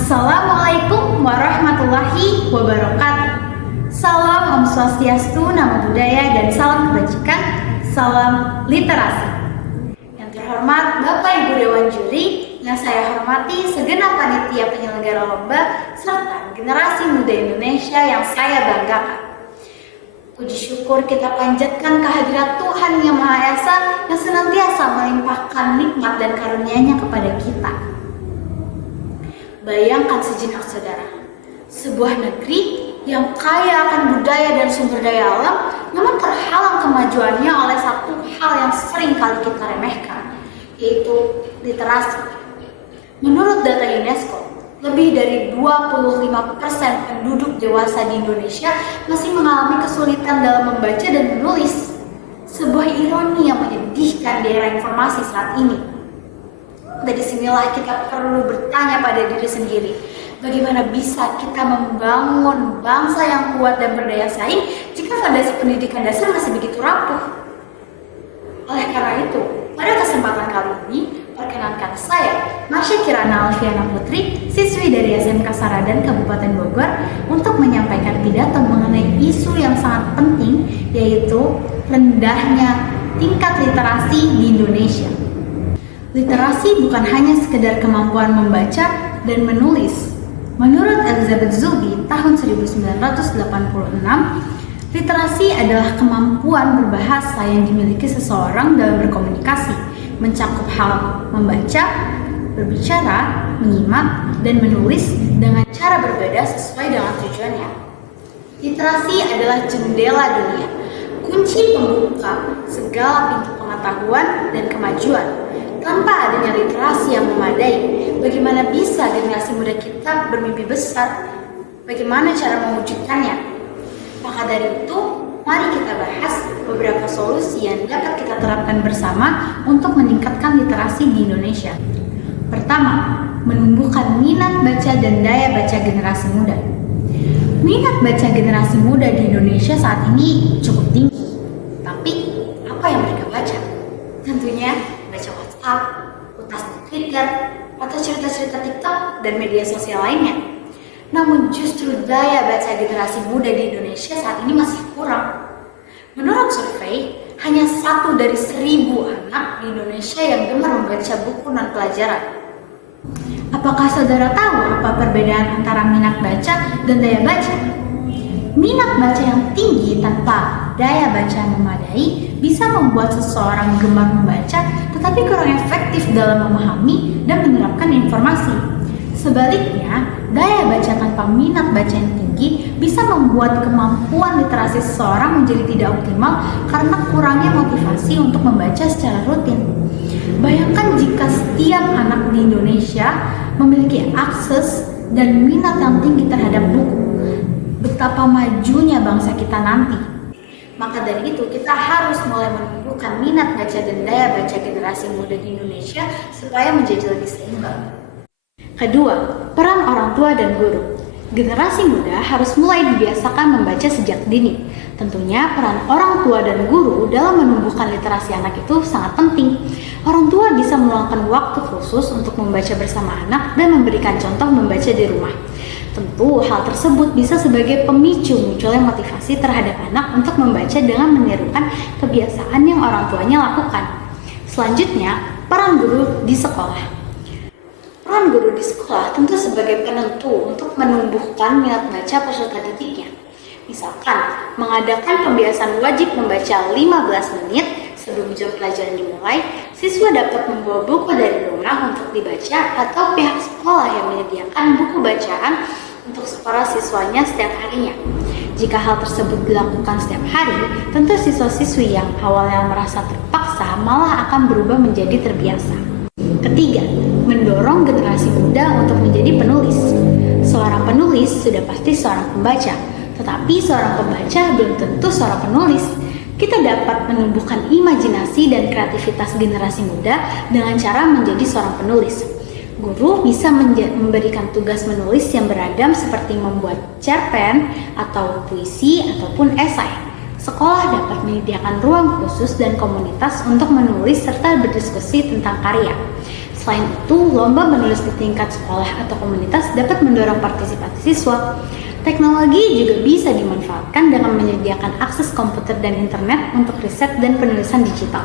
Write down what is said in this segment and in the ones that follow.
Assalamualaikum warahmatullahi wabarakatuh. Salam Om Swastiastu, Namo Buddhaya, dan salam kebajikan. Salam literasi. Yang terhormat Bapak Ibu Dewan Juri, yang saya hormati segenap panitia penyelenggara lomba serta generasi muda Indonesia yang saya banggakan. Puji syukur kita panjatkan kehadirat Tuhan Yang Maha Esa yang senantiasa melimpahkan nikmat dan karunia-Nya kepada kita. Bayangkan sejenak saudara, sebuah negeri yang kaya akan budaya dan sumber daya alam, namun terhalang kemajuannya oleh satu hal yang sering kali kita remehkan, yaitu literasi. Menurut data UNESCO, lebih dari 25% penduduk dewasa di Indonesia masih mengalami kesulitan dalam membaca dan menulis. Sebuah ironi yang menyedihkan di era informasi saat ini. Dari sinilah kita perlu bertanya pada diri sendiri, bagaimana bisa kita membangun bangsa yang kuat dan berdaya saing jika fondasi pendidikan dasar masih begitu rapuh? Oleh karena itu, pada kesempatan kali ini, perkenankan saya, Masya Kirana Alfiana Putri, siswi dari SMK Saradan Kabupaten Bogor, untuk menyampaikan pidato mengenai isu yang sangat penting, yaitu rendahnya tingkat literasi di Indonesia. Literasi bukan hanya sekedar kemampuan membaca dan menulis. Menurut Elizabeth Zubby tahun 1986, literasi adalah kemampuan berbahasa yang dimiliki seseorang dalam berkomunikasi, mencakup hal membaca, berbicara, menyimak, dan menulis dengan cara berbeda sesuai dengan tujuannya. Literasi adalah jendela dunia, kunci pembuka segala pintu pengetahuan dan kemajuan. Tanpa adanya literasi yang memadai, bagaimana bisa generasi muda kita bermimpi besar? Bagaimana cara mewujudkannya? Maka dari itu, mari kita bahas beberapa solusi yang dapat kita terapkan bersama untuk meningkatkan literasi di Indonesia. Pertama, menumbuhkan minat baca dan daya baca generasi muda. Minat baca generasi muda di Indonesia saat ini cukup tinggi. Tapi, apa yang mereka baca? Tentunya baca WhatsApp, utas di Twitter, atau cerita-cerita TikTok dan media sosial lainnya. Namun justru daya baca generasi muda di Indonesia saat ini masih kurang. Menurut survei, hanya 1 dari 1.000 anak di Indonesia yang gemar membaca buku non-pelajaran. Apakah saudara tahu apa perbedaan antara minat baca dan daya baca? Minat baca yang tinggi tanpa daya baca yang memadai bisa membuat seseorang gemar membaca tetapi kurang efektif dalam memahami dan menerapkan informasi. Sebaliknya, daya baca tanpa minat baca yang tinggi bisa membuat kemampuan literasi seseorang menjadi tidak optimal karena kurangnya motivasi untuk membaca secara rutin. Bayangkan jika setiap anak di Indonesia memiliki akses dan minat yang tinggi terhadap buku, betapa majunya bangsa kita nanti. Maka dari itu, kita harus mulai menumbuhkan minat baca dan daya baca generasi muda di Indonesia supaya menjadi lebih seimbang. Kedua, peran orang tua dan guru. Generasi muda harus mulai dibiasakan membaca sejak dini. Tentunya peran orang tua dan guru dalam menumbuhkan literasi anak itu sangat penting. Orang tua bisa meluangkan waktu khusus untuk membaca bersama anak dan memberikan contoh membaca di rumah. Tentu hal tersebut bisa sebagai pemicu munculnya motivasi terhadap anak untuk membaca dengan menirukan kebiasaan yang orang tuanya lakukan. Selanjutnya, peran guru di sekolah. Peran guru di sekolah tentu sebagai penentu untuk menumbuhkan minat baca peserta didiknya. Misalkan, mengadakan pembiasaan wajib membaca 15 menit sebelum jam pelajaran dimulai, siswa dapat membawa buku dari rumah untuk dibaca atau pihak sekolah yang menyediakan buku bacaan untuk para siswanya setiap harinya. Jika hal tersebut dilakukan setiap hari, tentu siswa-siswi yang awalnya merasa terpaksa malah akan berubah menjadi terbiasa. Ketiga, mendorong generasi muda untuk menjadi penulis. Seorang penulis sudah pasti seorang pembaca, tetapi seorang pembaca belum tentu seorang penulis. Kita dapat menumbuhkan imajinasi dan kreativitas generasi muda dengan cara menjadi seorang penulis. Guru bisa memberikan tugas menulis yang beragam seperti membuat cerpen atau puisi ataupun esai. Sekolah dapat menyediakan ruang khusus dan komunitas untuk menulis serta berdiskusi tentang karya. Selain itu, lomba menulis di tingkat sekolah atau komunitas dapat mendorong partisipasi siswa. Teknologi juga bisa dimanfaatkan dengan menyediakan akses komputer dan internet untuk riset dan penulisan digital.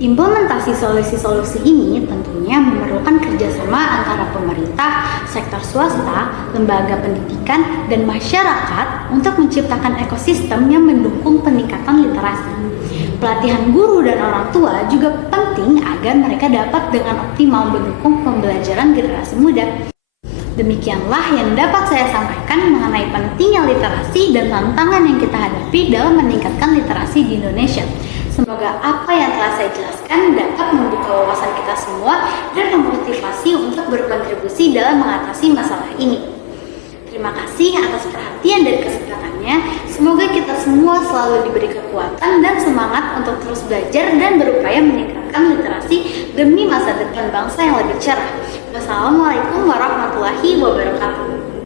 Implementasi solusi-solusi ini tentunya memerlukan kerjasama antara pemerintah, sektor swasta, lembaga pendidikan, dan masyarakat untuk menciptakan ekosistem yang mendukung peningkatan literasi. Pelatihan guru dan orang tua juga penting agar mereka dapat dengan optimal mendukung pembelajaran generasi muda. Demikianlah yang dapat saya sampaikan mengenai pentingnya literasi dan tantangan yang kita hadapi dalam meningkatkan literasi di Indonesia. Semoga apa yang telah saya jelaskan dapat membuka wawasan kita semua dan memotivasi untuk berkontribusi dalam mengatasi masalah ini. Terima kasih atas perhatian dan kesempatannya. Semoga kita semua selalu diberi kekuatan dan semangat untuk terus belajar dan berupaya meningkatkan literasi demi masa depan bangsa yang lebih cerah. Wassalamualaikum warahmatullahi wabarakatuh.